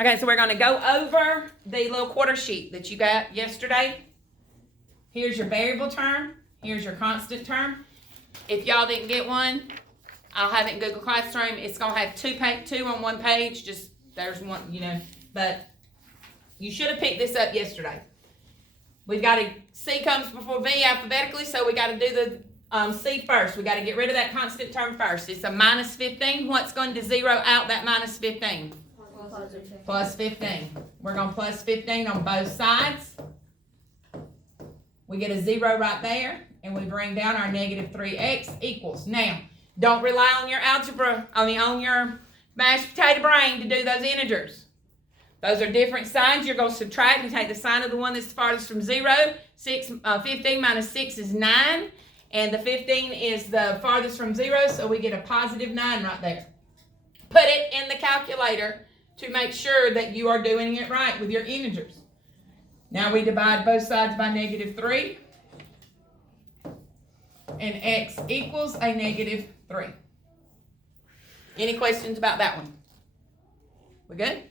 Okay, so we're going to go over the little quarter sheet that you got yesterday. Here's your variable term. Here's your constant term. If y'all didn't get one, I'll have it in Google Classroom. It's going to have two on one page. Just there's one, but you should have picked this up yesterday. We've got to, C comes before V alphabetically, so we got to do the C first. We got to get rid of that constant term first. It's a minus 15. What's going to zero out that minus 15? Plus 15. We're going to plus 15 on both sides. We get a 0 right there, and we bring down our negative 3x equals. Now, don't rely on your on your mashed potato brain to do those integers. Those are different signs. You're going to subtract and take the sign of the one that's farthest from 0. 15 minus 6 is 9, and the 15 is the farthest from 0, so we get a positive 9 right there. Put it in the calculator to make sure that you are doing it right with your integers. Now we divide both sides by negative 3, and x equals a negative 3. Any questions about that one? We good?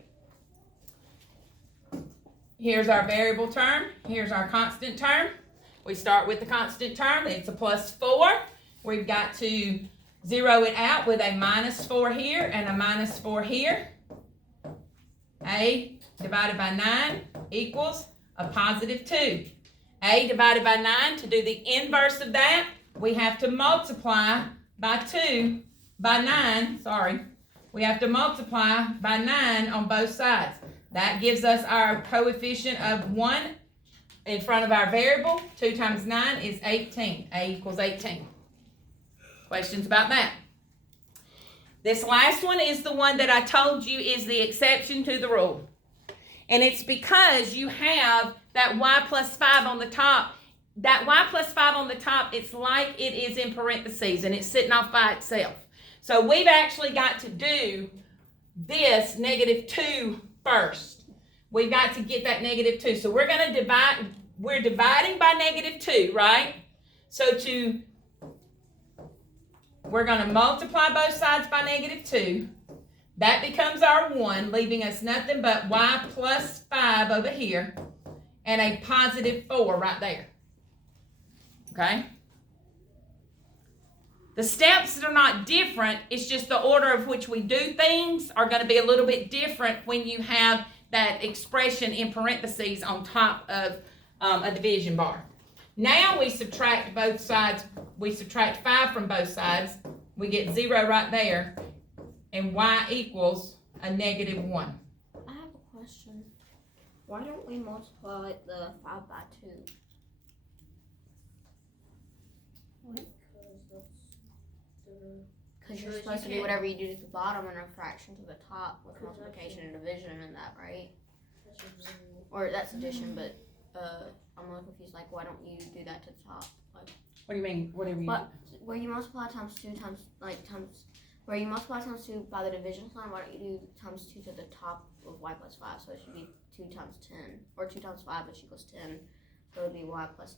Here's our variable term. Here's our constant term. We start with the constant term. It's a plus 4. We've got to zero it out with a minus 4 here and a minus 4 here. A divided by 9 equals a positive 2. A divided by 9, to do the inverse of that, we have to multiply by 9. We have to multiply by 9 on both sides. That gives us our coefficient of 1 in front of our variable. 2 times 9 is 18. A equals 18. Questions about that? This last one is the one that I told you is the exception to the rule. And it's because you have that y plus 5 on the top. That y plus 5 on the top, it's like it is in parentheses and it's sitting off by itself. So we've actually got to do this negative 2 first. We've got to get that negative 2. So we're going to divide. We're dividing by negative 2, right? So we're going to multiply both sides by negative 2. That becomes our 1, leaving us nothing but y plus 5 over here and a positive 4 right there. Okay? The steps are not different. It's just the order of which we do things are going to be a little bit different when you have that expression in parentheses on top of a division bar. Now we subtract both sides. We subtract 5 from both sides. We get 0 right there. And y equals a negative 1. I have a question. Why don't we multiply the 5 by 2? Because you're supposed to do whatever you do to the bottom and a fraction to the top with multiplication and division and that, right? Or that's addition, but I'm a little confused. Like, why don't you do that to the top? Like, what do you mean? Whatever you do? Where you multiply times 2 where you multiply times 2 by the division sign, why don't you do times 2 to the top of y plus 5? So it should be 2 times 10, or 2 times 5, which equals 10. So it would be y plus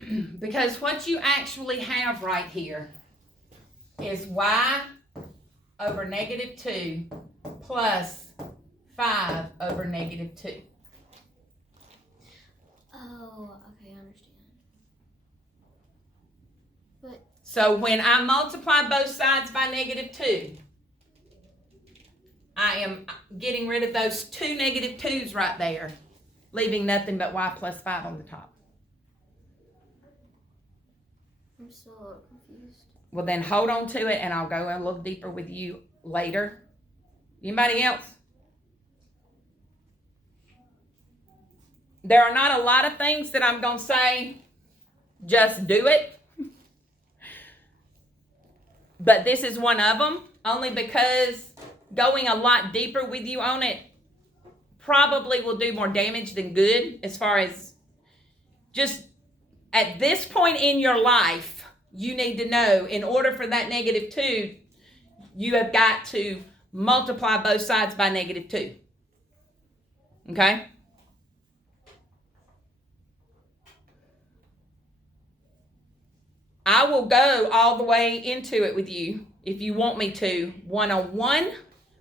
10. Because what you actually have right here is y over negative 2 plus 5 over negative 2. Oh, okay, I understand. But so when I multiply both sides by negative 2, I am getting rid of those 2 negative 2's right there, leaving nothing but y plus 5 on the top. I'm still a little confused. Well, then hold on to it, and I'll go a little deeper with you later. Anybody else? There are not a lot of things that I'm going to say, just do it. But this is one of them, only because going a lot deeper with you on it probably will do more damage than good, as far as just at this point in your life, you need to know, in order for that negative 2, you have got to multiply both sides by negative 2. Okay? I will go all the way into it with you if you want me to, one-on-one,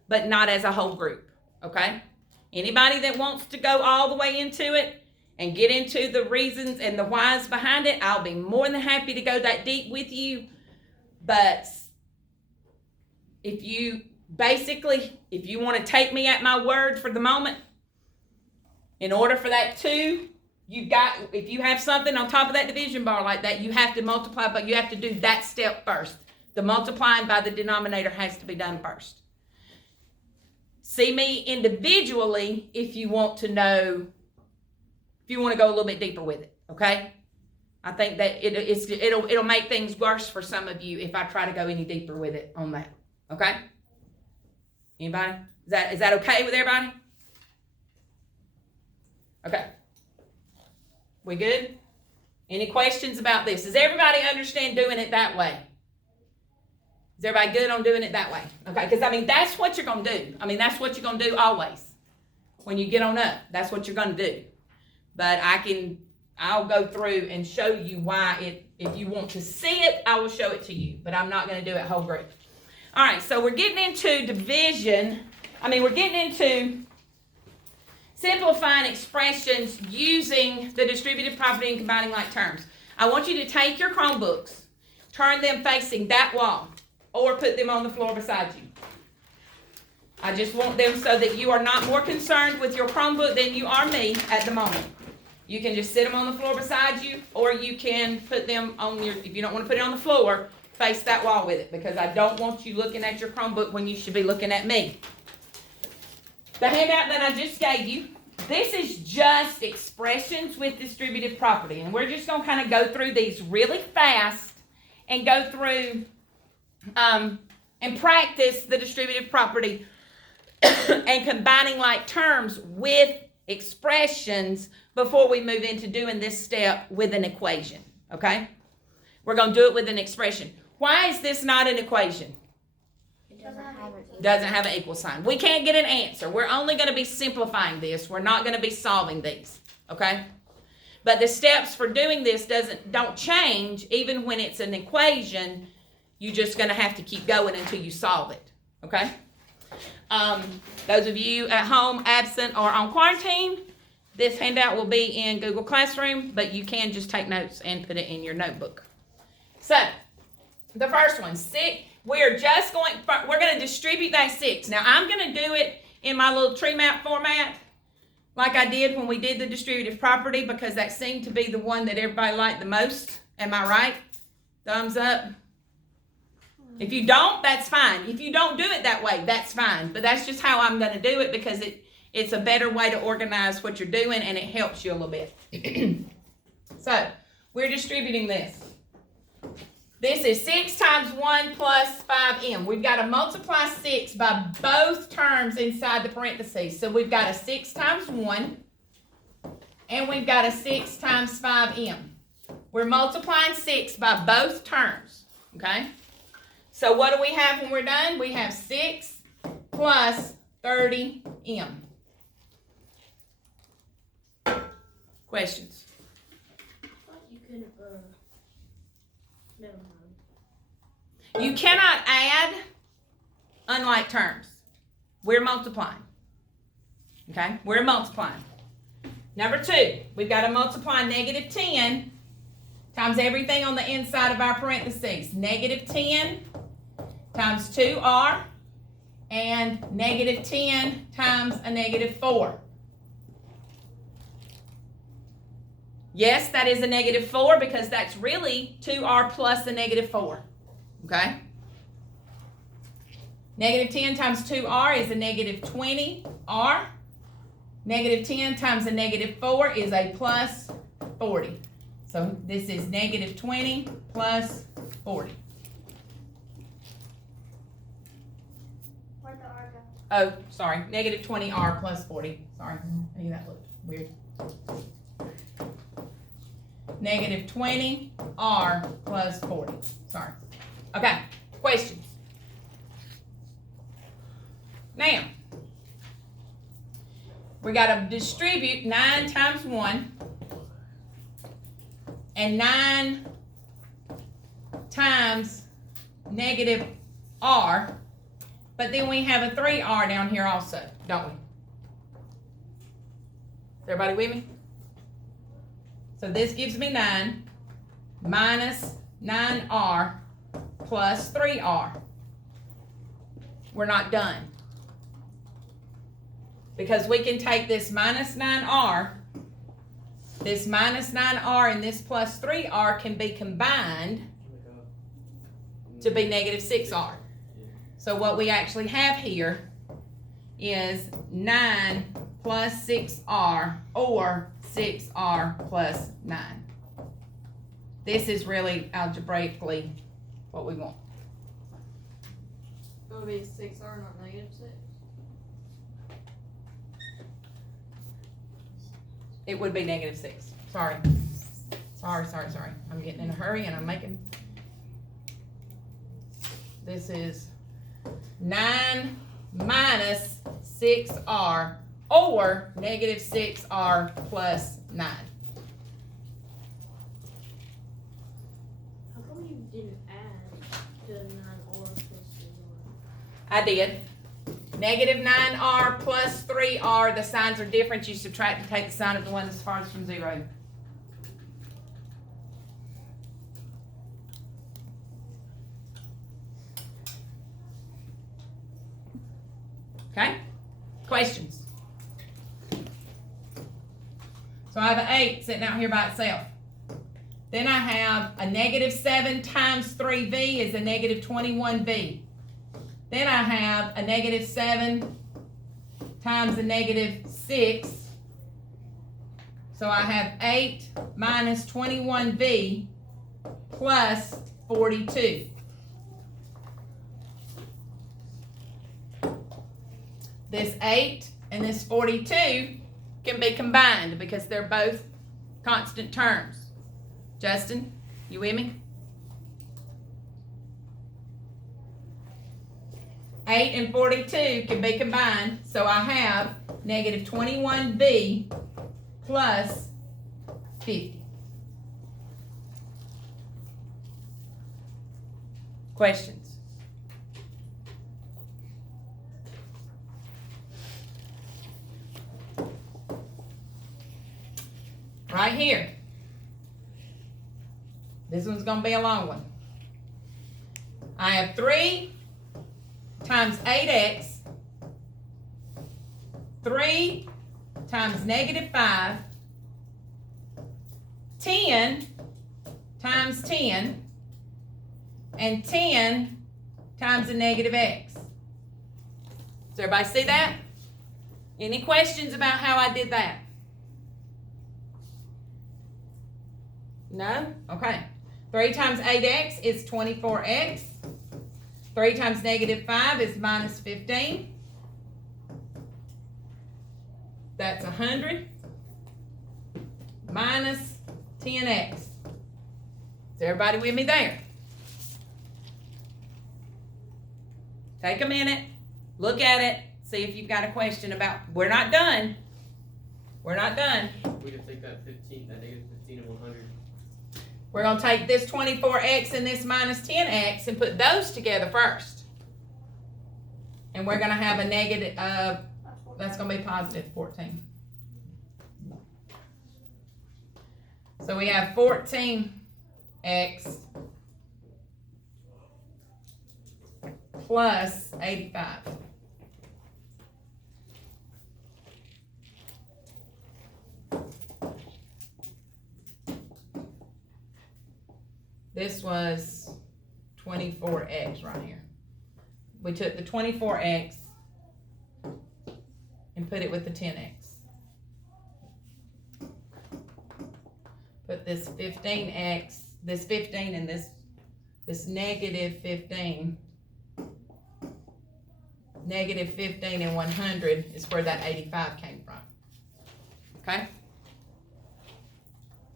but not as a whole group, okay? Anybody that wants to go all the way into it and get into the reasons and the whys behind it, I'll be more than happy to go that deep with you. But if you want to take me at my word for the moment, in order for that 2, if you have something on top of that division bar like that, you have to multiply, but you have to do that step first. The multiplying by the denominator has to be done first. See me individually if you want to know, if you want to go a little bit deeper with it, okay? I think that it'll make things worse for some of you if I try to go any deeper with it on that, okay? Anybody? Is that okay with everybody? Okay. We good? Any questions about this? Does everybody understand doing it that way? Is everybody good on doing it that way? Okay, because that's what you're going to do. That's what you're going to do always. When you get on up, that's what you're going to do. But I'll go through and show you why if you want to see it, I will show it to you. But I'm not going to do it whole group. All right, so we're getting into division. We're getting into simplifying expressions using the distributive property and combining like terms. I want you to take your Chromebooks, turn them facing that wall, or put them on the floor beside you. I just want them so that you are not more concerned with your Chromebook than you are me at the moment. You can just sit them on the floor beside you, or you can put them on if you don't want to put it on the floor, face that wall with it, because I don't want you looking at your Chromebook when you should be looking at me. The handout that I just gave you, this is just expressions with distributive property, and we're just going to kind of go through these really fast and go through and practice the distributive property and combining like terms with expressions before we move into doing this step with an equation, okay? We're going to do it with an expression. Why is this not an equation? It doesn't have an equal sign. We can't get an answer. We're only going to be simplifying this. We're not going to be solving these, okay? But the steps for doing this don't change even when it's an equation. You're just going to have to keep going until you solve it, okay? Those of you at home, absent, or on quarantine, this handout will be in Google Classroom, but you can just take notes and put it in your notebook. So, the first one, 6. We're going to distribute that 6. Now, I'm going to do it in my little tree map format, like I did when we did the distributive property, because that seemed to be the one that everybody liked the most. Am I right? Thumbs up. If you don't, that's fine. If you don't do it that way, that's fine. But that's just how I'm going to do it, because it's a better way to organize what you're doing, and it helps you a little bit. So, we're distributing this. This is 6 times 1 plus 5m. We've got to multiply 6 by both terms inside the parentheses. So we've got a 6 times 1, and we've got a 6 times 5m. We're multiplying 6 by both terms, okay? So what do we have when we're done? We have 6 plus 30m. Questions? You could never mind. You cannot add unlike terms. We're multiplying. Okay? We're multiplying. Number 2, we've got to multiply negative 10 times everything on the inside of our parentheses. Negative 10 times 2r and negative 10 times a negative 4. Yes, that is a negative 4 because that's really 2r plus a negative 4. Okay? Negative 10 times 2r is a negative 20r. Negative 10 times a negative 4 is a plus 40. So this is negative 20 plus 40. Where'd the r go? Oh, sorry. Negative 20r plus 40. Sorry. I knew that looked weird. Negative 20r plus 40. Sorry. Okay. Questions? Now, we got to distribute 9 times 1 and 9 times negative r, but then we have a 3r down here also, don't we? Is everybody with me? So this gives me 9 minus 9r plus 3r. We're not done. Because we can take this minus 9r, and this plus 3r can be combined to be negative 6r. So what we actually have here is 9 plus 6r, or 6r plus 9. This is really algebraically what we want. It would be 6r, not negative 6. It would be negative 6. Sorry. I'm getting in a hurry and I'm making. This is 9 minus 6r, or negative 6r plus 9. How come you didn't add the 9r plus 3r? I did. Negative 9r plus 3r, the signs are different. You subtract and take the sign of the one that's farthest from 0. Okay? Questions? So I have an 8 sitting out here by itself. Then I have a negative 7 times 3v is a negative 21v. Then I have a negative 7 times a negative 6. So I have 8 minus 21v plus 42. This 8 and this 42 can be combined because they're both constant terms. Justin, you with me? 8 and 42 can be combined, so I have negative 21b plus 50. Questions? Right here. This one's going to be a long one. I have 3 times 8x, 3 times negative 5, 10 times 10, and 10 times a negative x. Does everybody see that? Any questions about how I did that? No? Okay. 3 times 8x is 24x. 3 times negative 5 is minus 15. That's 100. Minus 10x. Is everybody with me there? Take a minute. Look at it. See if you've got a question about. We're not done. We're not done. We can take that 15, that negative 15 and 100. We're going to take this 24x and this minus 10x and put those together first. And we're going to have a negative, that's going to be positive 14. So we have 14x plus 85. This was 24x right here. We took the 24x and put it with the 10x. Put this 15x, this 15 and this negative 15. Negative 15 and 100 is where that 85 came from. Okay?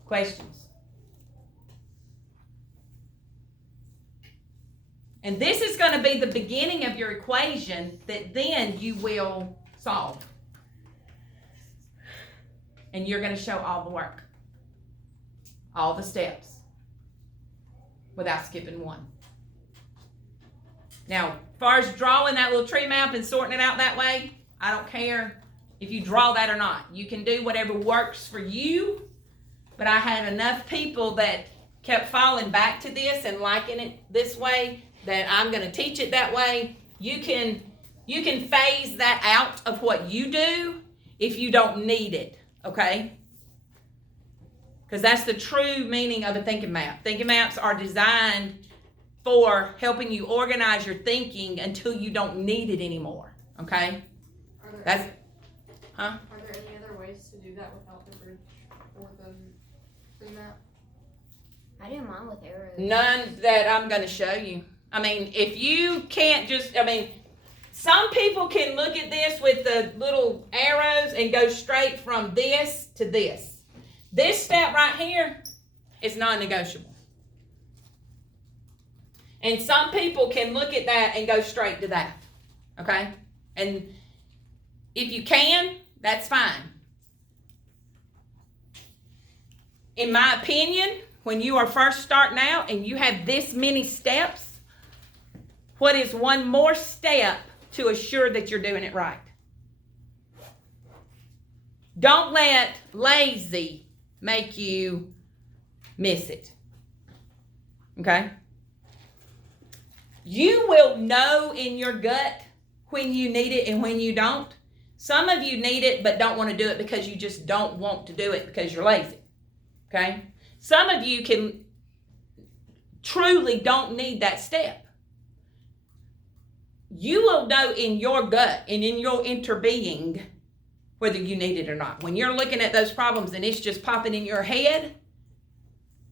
Questions? And this is going to be the beginning of your equation that then you will solve. And you're going to show all the work. All the steps. without skipping one. Now, as far as drawing that little tree map and sorting it out that way, I don't care if you draw that or not. You can do whatever works for you, but I had enough people that kept falling back to this and liking it this way that I'm going to teach it that way. You can phase that out of what you do if you don't need it, okay? Because that's the true meaning of a thinking map. Thinking maps are designed for helping you organize your thinking until you don't need it anymore, okay? Are there any other ways to do that without the bridge or the tree map? I do mine with arrows. None that I'm going to show you. I mean, if you can't just, some people can look at this with the little arrows and go straight from this to this. This step right here is non-negotiable. And some people can look at that and go straight to that, okay? And if you can, that's fine. In my opinion, when you are first starting out and you have this many steps, what is one more step to assure that you're doing it right? Don't let lazy make you miss it, okay? You will know in your gut when you need it and when you don't. Some of you need it but don't want to do it because you just don't want to do it because you're lazy. Okay? Some of you can truly don't need that step. You will know in your gut and in your interbeing whether you need it or not. When you're looking at those problems and it's just popping in your head,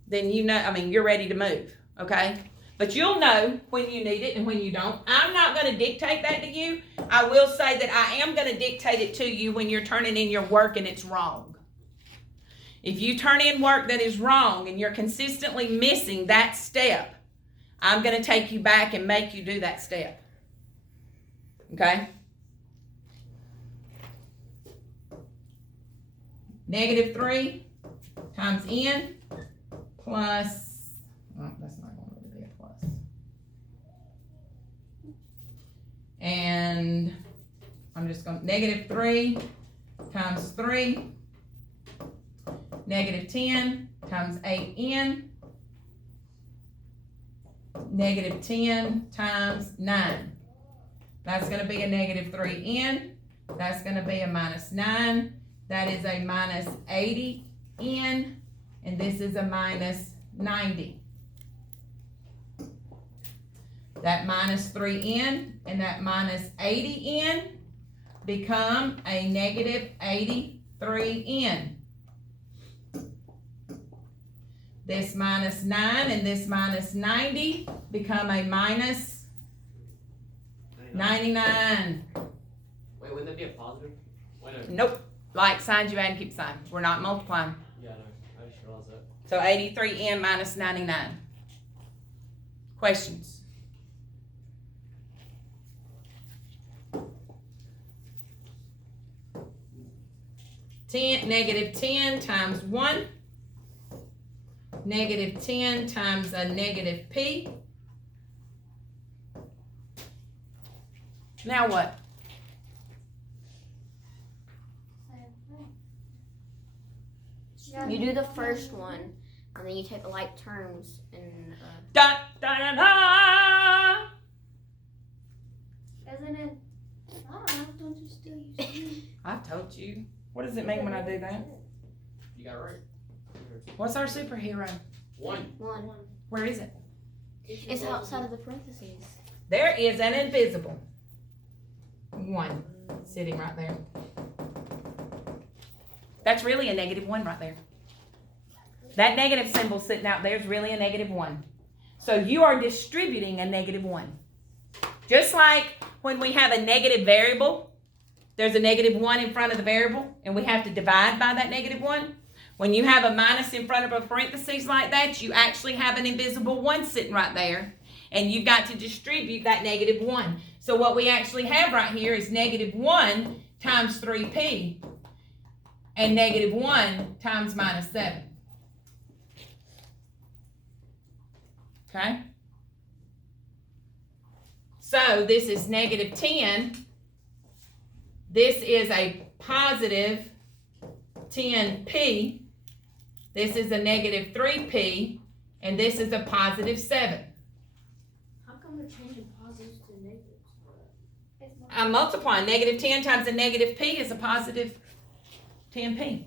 then you know, you're ready to move. Okay? But you'll know when you need it and when you don't. I'm not going to dictate that to you. I will say that I am going to dictate it to you when you're turning in your work and it's wrong. If you turn in work that is wrong and you're consistently missing that step, I'm going to take you back and make you do that step. Okay? -3 times n plus, well, that's not going to be a plus. And I'm just going to, -3 times 3, -10 times 8n, -10 times 9. That's going to be a -3n. That's going to be a -9. That is a -80n. And this is a -90. That -3n and that -80n become a -83n. This -9 and this -90 become a -99. Wait, wouldn't that be a positive? Why not? Nope. Like signs, you add and keep sign. We're not multiplying. Yeah, no, I just realized that. So 83n minus 99. Questions? -10 times 1. -10 times a -p. Now what? You do the first one, and then you take the like terms and. Da da da da. Isn't it? Don't you still use it? I told you. What does it mean when I do that? You got it right. What's our superhero? 1. One. Where is it? It's outside of the parentheses. There is an invisible 1 sitting right there. That's really a -1 right there. That negative symbol sitting out there is really a -1. So you are distributing a -1. Just like when we have a negative variable, there's a -1 in front of the variable, and we have to divide by that -1. When you have a minus in front of a parentheses like that, you actually have an invisible 1 sitting right there, and you've got to distribute that -1. So what we actually have right here is -1 times 3p, and -1 times -7. Okay? So this is negative 10. This is a positive 10p. This is a negative 3p. And this is a positive 7. How come they're changing positives to negatives? I'm multiplying. Negative 10 times a negative p is a positive 10p.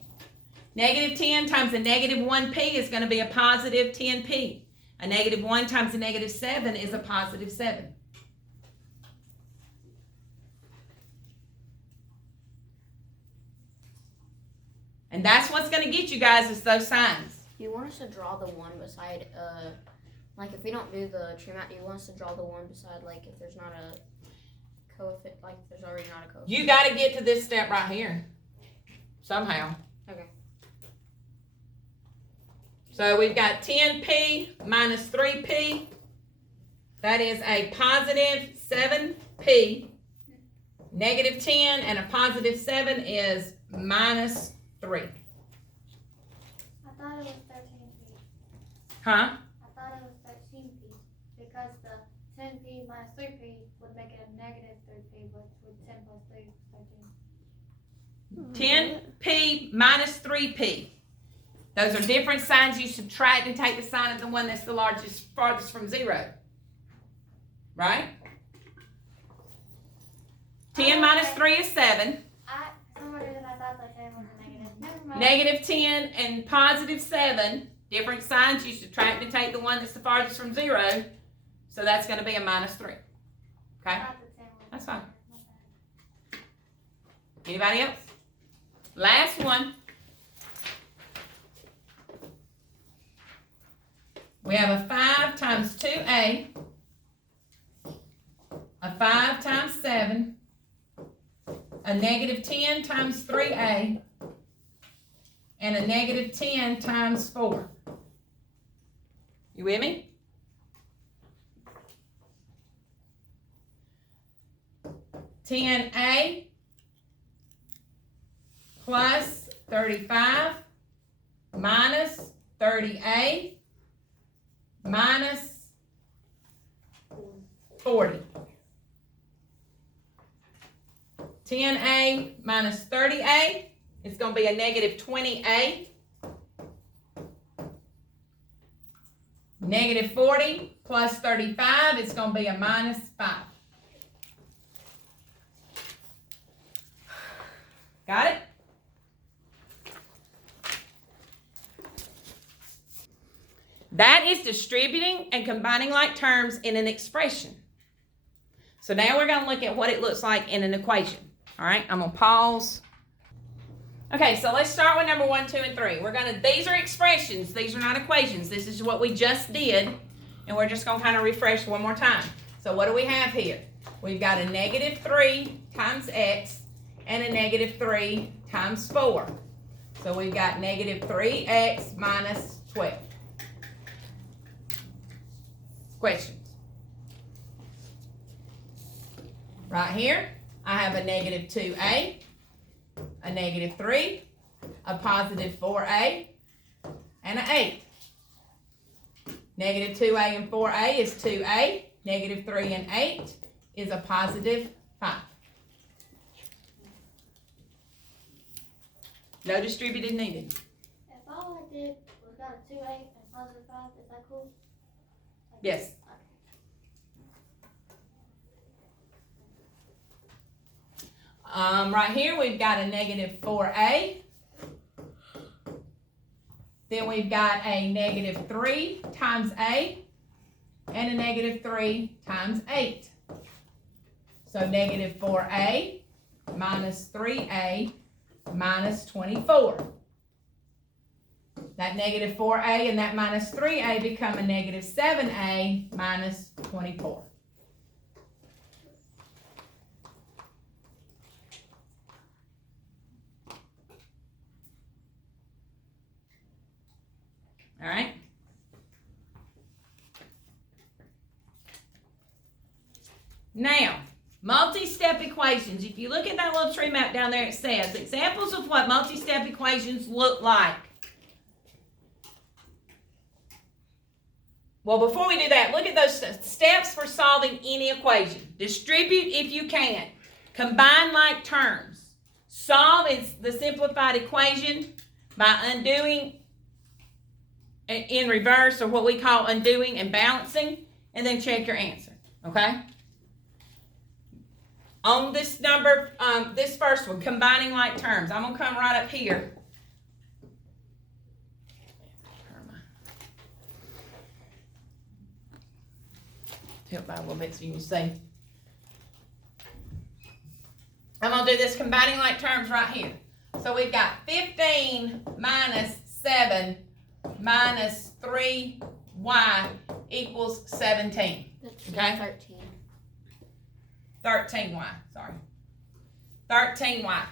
Negative 10 times a negative 1p is going to be a positive 10p. A negative 1 times a negative 7 is a positive 7. And that's what's going to get you guys is those signs. Do you want us to draw the one beside, like if we don't do the tree mat, do you want us to draw the one beside, like if there's not a coefficient, like if there's already not a coefficient? You got to get to this step right here. Somehow. Okay. So we've got 10p minus 3p. That is a positive 7p. Negative 10 and a positive 7 is minus 3. I thought it was 13p. Huh? I thought it was 13p because the 10p minus 3p would make it a negative 3p, but with 10 plus 3 is 13. 10p minus 3p. Those are different signs. You subtract and take the sign of the one that's the largest, farthest from 0. Right? 10 minus 3 is 7. For some reason I thought the 10 was a negative. Never mind. Negative 10 and positive 7. Different signs. You subtract and take the one that's the farthest from 0. So that's going to be a minus 3. I Okay? thought the 10 was That's fine. My bad. Anybody else? Last one. We have a 5 times 2a, a 5 times 7, a negative 10 times 3a, and a negative 10 times 4. You with me? $10a plus 35 minus 30a minus 40. 10a minus 30a is going to be a negative 20a. Negative 40 plus 35 is going to be a minus 5. Got it? That is distributing and combining like terms in an expression. So now we're going to look at what it looks like in an equation. All right, I'm going to pause. Okay, so let's start with number 1, 2, and 3. These are expressions. These are not equations. This is what we just did. And we're just going to kind of refresh one more time. So what do we have here? We've got a negative 3 times x and a negative 3 times 4. So we've got negative 3x minus 12. Questions? Right here, I have a negative 2a, a negative 3, a positive 4a, and an 8. Negative 2a and 4a is 2a. Negative 3 and 8 is a positive 5. No distributive needed. If all I did was got a 2a and positive 5, is that cool? Yes. Right here we've got a negative 4a. Then we've got a negative 3 times a and a negative 3 times 8. So negative 4a minus 3a minus 24. That negative 4a and that minus 3a become a negative 7a minus 24. All right? Now, multi-step equations. If you look at that little tree map down there, it says examples of what multi-step equations look like. Well, before we do that, look at those steps for solving any equation. Distribute if you can. Combine like terms. Solve the simplified equation by undoing in reverse, or what we call undoing and balancing, and then check your answer, okay? On this number, this first one, combining like terms, I'm going to come right up here. Tilt by a little bit so you can see. I'm going to do this combining like terms right here. So we've got 15 minus 7 minus 3y equals 17. Okay? 13. 13y, sorry. 13y.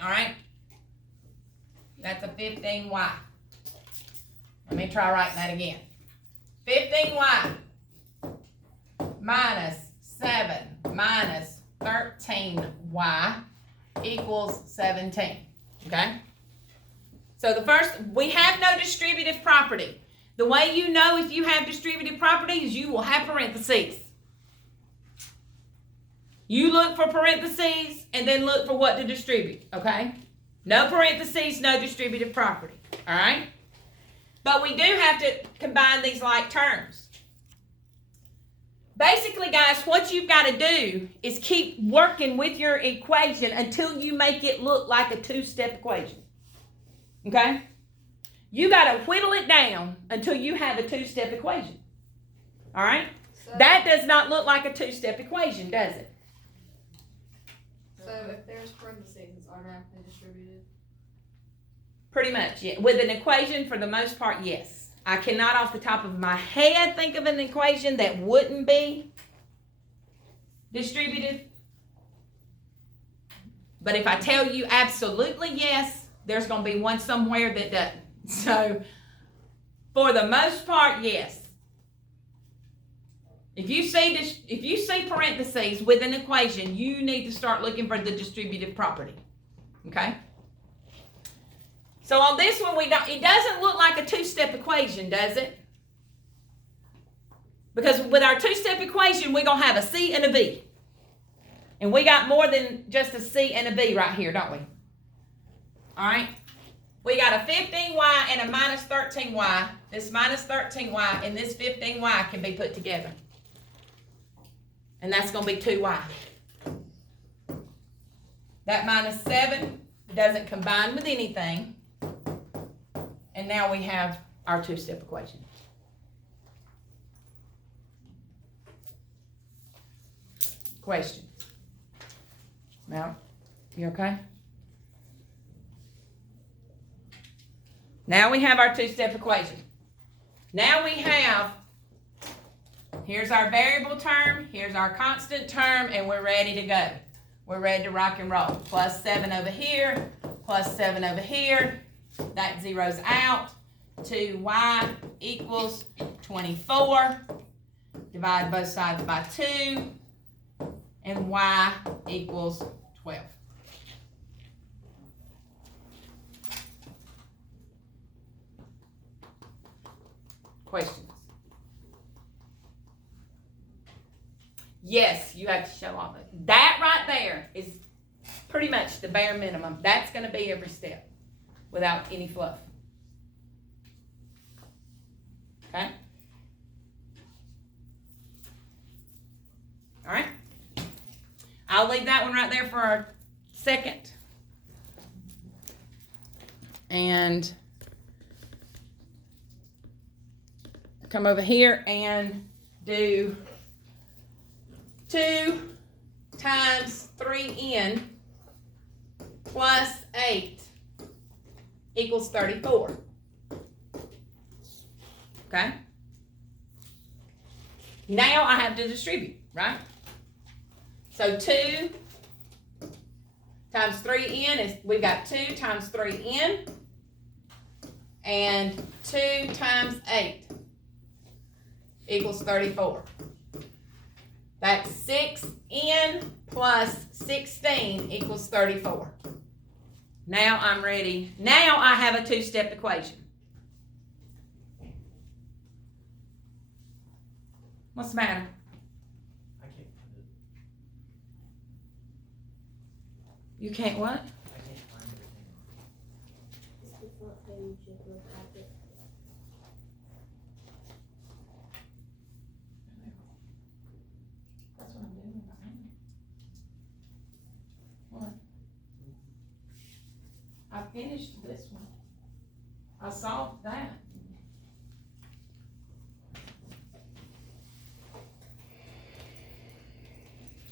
All right? That's a 15y. Let me try writing that again. 15y minus 7 minus 13y equals 17. Okay? So the first, we have no distributive property. The way you know if you have distributive property is you will have parentheses. You look for parentheses and then look for what to distribute. Okay? No parentheses, no distributive property. All right? But we do have to combine these like terms. Basically, guys, what you've got to do is keep working with your equation until you make it look like a two-step equation. Okay? You got to whittle it down until you have a two-step equation. All right? So, That does not look like a two-step equation, does it? so if there's parentheses, it's automatically distributed. Pretty much, yeah. With an equation, for the most part, yes. I cannot off the top of my head think of an equation that wouldn't be distributive. But if I tell you absolutely yes, there's going to be one somewhere that doesn't. So, for the most part, yes. If you see parentheses with an equation, you need to start looking for the distributive property. Okay? So on this one, it doesn't look like a two-step equation, does it? Because with our two-step equation, we're going to have a C and a B. And we got more than just a C and a B right here, don't we? All right? We got a 15y and a minus 13y. This minus 13y and this 15y can be put together. And that's going to be 2y. That minus 7 doesn't combine with anything. And now we have our two-step equation. Question. Now, you okay? Now we have our two-step equation. Now we have, here's our variable term, here's our constant term, and we're ready to go. We're ready to rock and roll. Plus 7 over here, plus 7 over here. That zeroes out. 2y equals 24. Divide both sides by 2. And y equals 12. Questions? Yes, you have to show all of it. That right there is pretty much the bare minimum. That's going to be every step without any fluff. Okay? All right? I'll leave that one right there for our second. And come over here and do 2 times 3n plus 8 equals 34. Okay? Now I have to distribute, right? So 2 times 3n is, we've got 2 times 3n and 2 times 8 equals 34. That's 6n plus 16 equals 34. Now I'm ready. Now I have a two-step equation. What's the matter? I can't find it. You can't what? I can't find everything. It's the front page of the packet. That's what I'm doing. What? I finished this one. I solved that.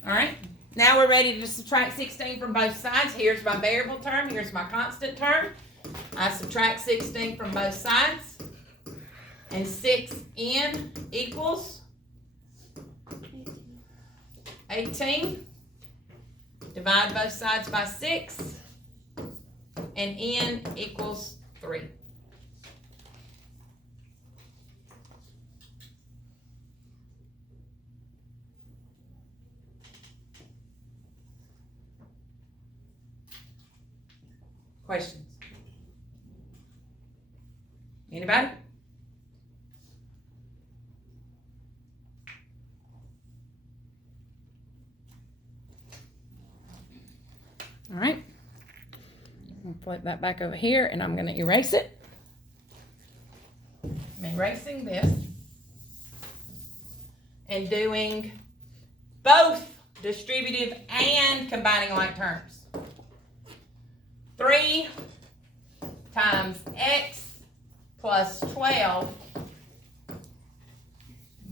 All right, now we're ready to subtract 16 from both sides. Here's my variable term, here's my constant term. I subtract 16 from both sides, and 6n equals 18. Divide both sides by 6, and n equals 3. Questions? Anybody? All right. I'm gonna flip that back over here and I'm gonna erase it. I'm erasing this and doing both distributive and combining like terms. 3 times x plus 12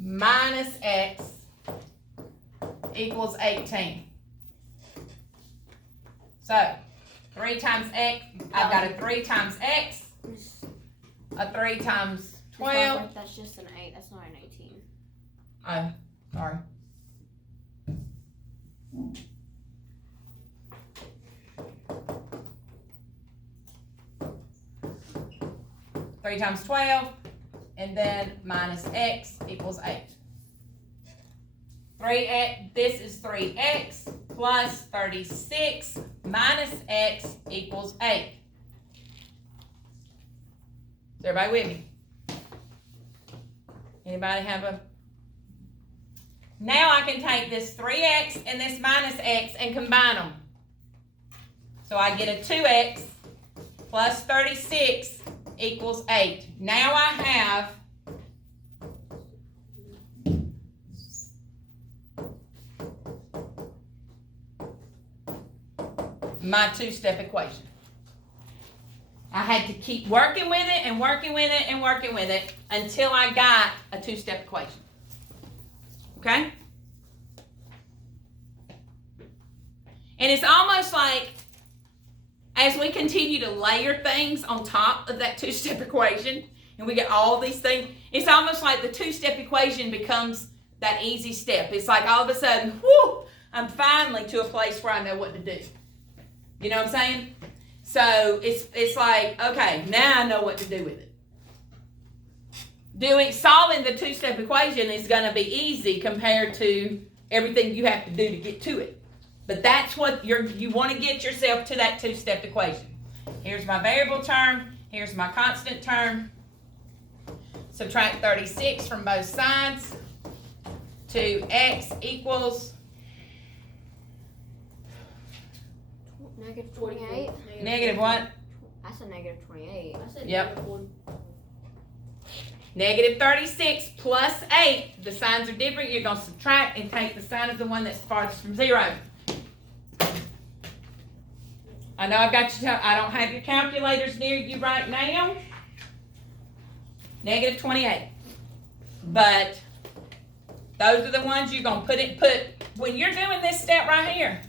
minus x equals 18. So 3 times x, I've got a 3 times x, a 3 times 12. That's just an 8, that's not an 18. Oh, sorry. Three times 12, and then minus x equals 8. 3x, this is 3x plus 36 minus x equals 8. Is everybody with me? Anybody have a... Now I can take this 3x and this minus x and combine them. So I get a 2x plus 36 equals 8. Now I have my two-step equation. I had to keep working with it and working with it and working with it until I got a two-step equation. Okay? And it's almost like as we continue to layer things on top of that two-step equation and we get all these things, it's almost like the two-step equation becomes that easy step. It's like all of a sudden, whoo, I'm finally to a place where I know what to do. You know what I'm saying? So it's like, okay, now I know what to do with it. Solving the two-step equation is going to be easy compared to everything you have to do to get to it. But that's what you want to get yourself to that two-step equation. Here's my variable term. Here's my constant term. Subtract 36 from both sides. 2x equals Negative 28. negative what? That's a negative 28. I said Yep. negative 1. Negative 36 plus 8. The signs are different. You're going to subtract and take the sign of the one that's farthest from 0. I know I've got you. I don't have your calculators near you right now. Negative 28. But those are the ones you're going to put when you're doing this step right here.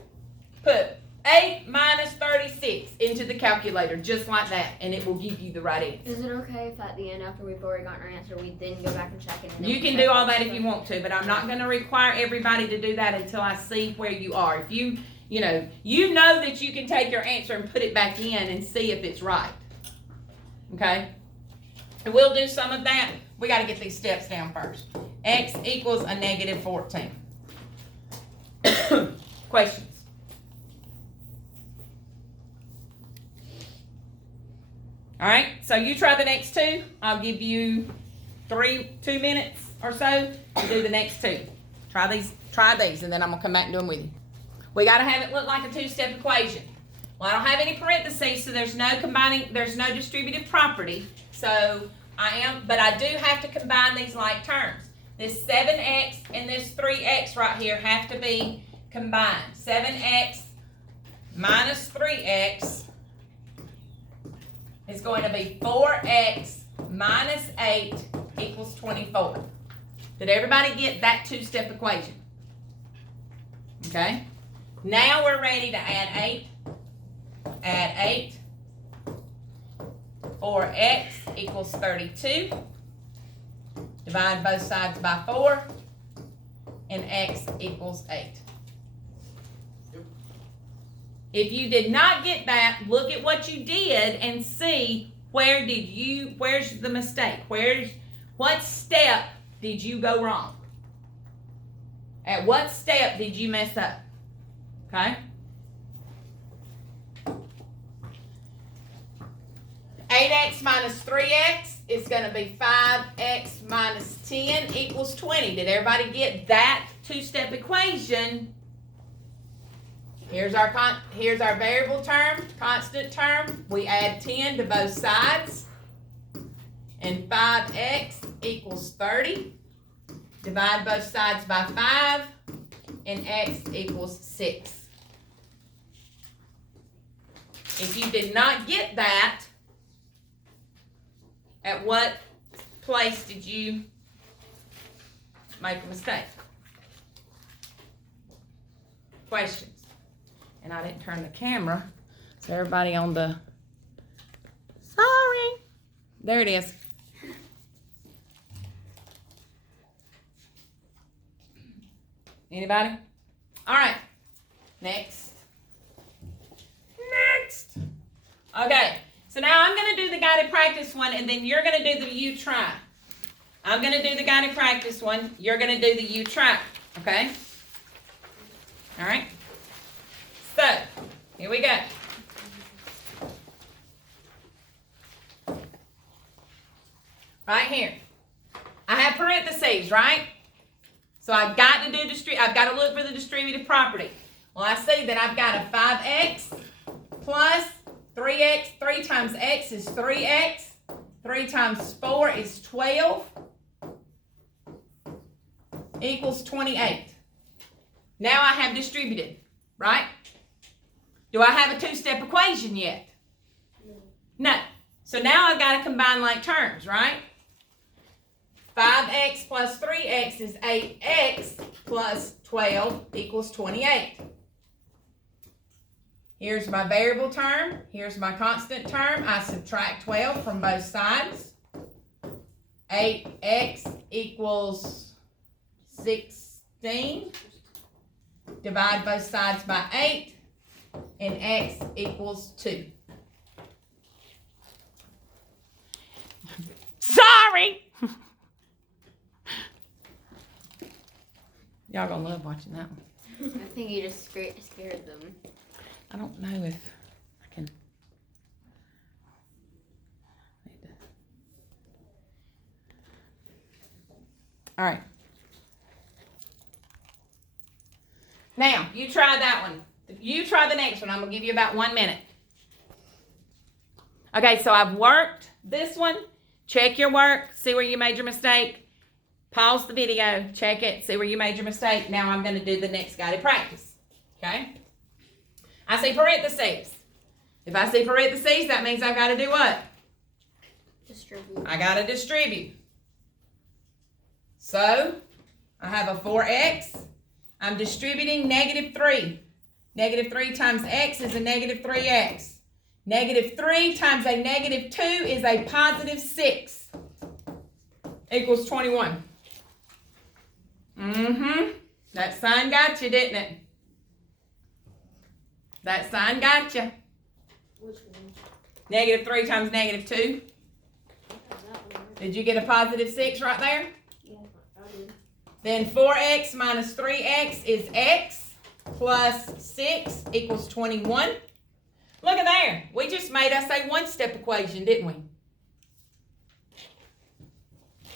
Put 8 minus 36 into the calculator, just like that, and it will give you the right answer. Is it okay if at the end, after we've already gotten our answer, we then go back and check it? And then You can do all that if you want to, but I'm not going to require everybody to do that until I see where you are. If you know that you can take your answer and put it back in and see if it's right. Okay? And we'll do some of that. We got to get these steps down first. X equals a negative 14. Questions? All right, so you try the next two. I'll give you 2 minutes or so to do the next two. Try these, and then I'm gonna come back and do them with you. We gotta have it look like a two-step equation. Well, I don't have any parentheses, so there's no distributive property. So but I do have to combine these like terms. This 7x and this 3x right here have to be combined. 7x minus 3x is going to be 4x minus 8 equals 24. Did everybody get that two-step equation? Okay. Now we're ready to add 8. Add 8. 4x equals 32. Divide both sides by 4. And x equals 8. If you did not get that, look at what you did and see where's the mistake? What step did you go wrong? At what step did you mess up? Okay? 8x minus 3x is going to be 5x minus 10 equals 20. Did everybody get that two-step equation? Here's our variable term, constant term. We add 10 to both sides. And 5x equals 30. Divide both sides by 5. And x equals 6. If you did not get that, at what place did you make a mistake? Questions? And I didn't turn the camera, so everybody on the, sorry, there it is. Anybody? All right, next. Okay, so now I'm going to do the guided practice one, and then you're going to do the you try. I'm going to do the guided practice one. You're going to do the you try, okay? All right? So, here we go. Right here. I have parentheses, right? So I've got to look for the distributive property. Well, I see that I've got a 5x plus 3x. 3 times x is 3x. 3 times 4 is 12. Equals 28. Now I have distributed, right? Do I have a two-step equation yet? No. So now I've got to combine like terms, right? 5x plus 3x is 8x plus 12 equals 28. Here's my variable term. Here's my constant term. I subtract 12 from both sides. 8x equals 16. Divide both sides by 8. And x equals 2. Sorry! Y'all gonna love watching that one. I think you just scared them. I don't know if I can. All right. Now, you try that one. You try the next one. I'm going to give you about 1 minute. Okay, so I've worked this one. Check your work. See where you made your mistake. Pause the video. Check it. See where you made your mistake. Now I'm going to do the next guided practice. Okay? I see parentheses. If I see parentheses, that means I've got to do what? Distribute. I got to distribute. So, I have a 4x. I'm distributing negative 3. Negative 3 times x is a negative 3x. Negative 3 times a negative 2 is a positive 6. Equals 21. That sign got you, didn't it? That sign got you. Which one? Negative 3 times negative 2. Did you get a positive 6 right there? Yeah, I did. Then 4x minus 3x is x plus 6 equals 21. Look at there. We just made us a one-step equation, didn't we?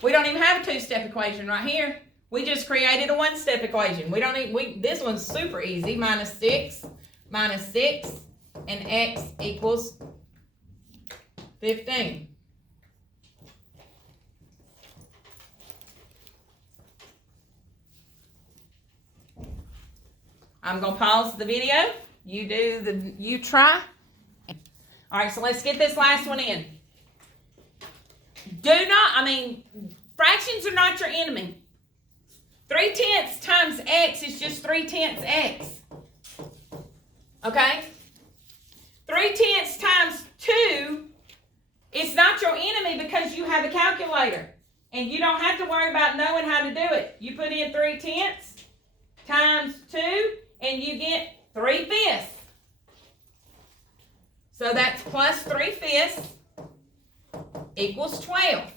We don't even have a two-step equation right here. We just created a one-step equation. We don't need, this one's super easy. Minus 6, and x equals 15. I'm going to pause the video. You try. All right, so let's get this last one in. Fractions are not your enemy. 3/10 times x is just 3/10 x. Okay? 3/10 times 2, it's not your enemy because you have a calculator. And you don't have to worry about knowing how to do it. You put in 3/10 times 2, and you get 3/5. So that's plus 3/5 equals 12.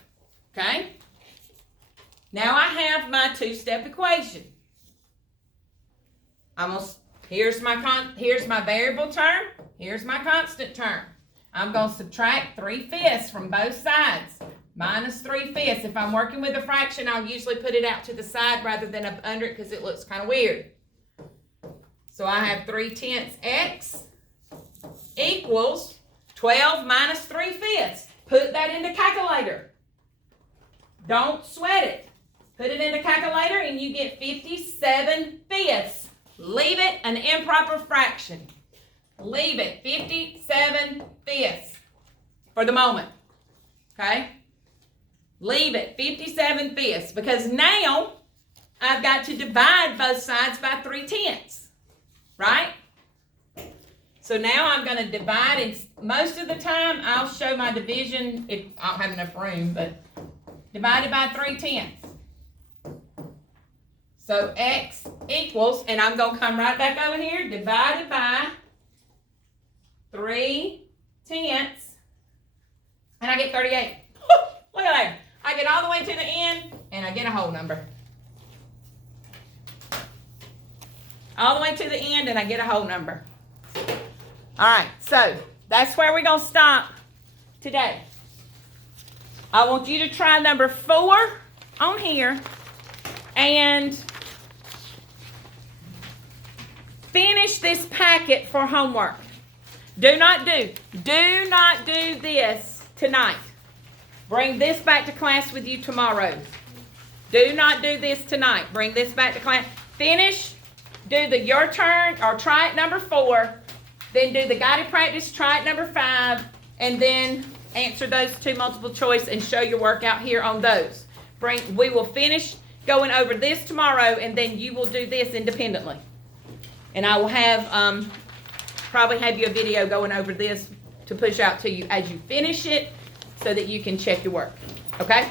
Okay? Now I have my two-step equation. Here's my variable term. Here's my constant term. I'm going to subtract 3/5 from both sides. Minus 3/5. If I'm working with a fraction, I'll usually put it out to the side rather than up under it because it looks kind of weird. So I have 3/10 x equals 12 minus 3/5. Put that in the calculator. Don't sweat it. Put it in the calculator and you get 57/5. Leave it an improper fraction. Leave it 57/5 for the moment. Okay? Leave it 57/5 because now I've got to divide both sides by 3/10. Right? So now I'm going to divide, and most of the time I'll show my division if I don't have enough room, but divided by 3/10. So x equals, and I'm going to come right back over here, divided by 3/10, and I get 38. Look at that. I get all the way to the end, and I get a whole number. All the way to the end, and I get a whole number. All right, so that's where we're going to stop today. I want you to try number 4 on here and finish this packet for homework. Do not do this tonight. Bring this back to class with you tomorrow. Do not do this tonight. Bring this back to class. Finish, do the your turn, or try it number 4. Then do the guided practice, try it number 5, and then answer those 2 multiple choice and show your work out here on those. We will finish going over this tomorrow, and then you will do this independently. And I will have probably have you a video going over this to push out to you as you finish it so that you can check your work. Okay?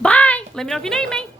Bye. Let me know if you need me.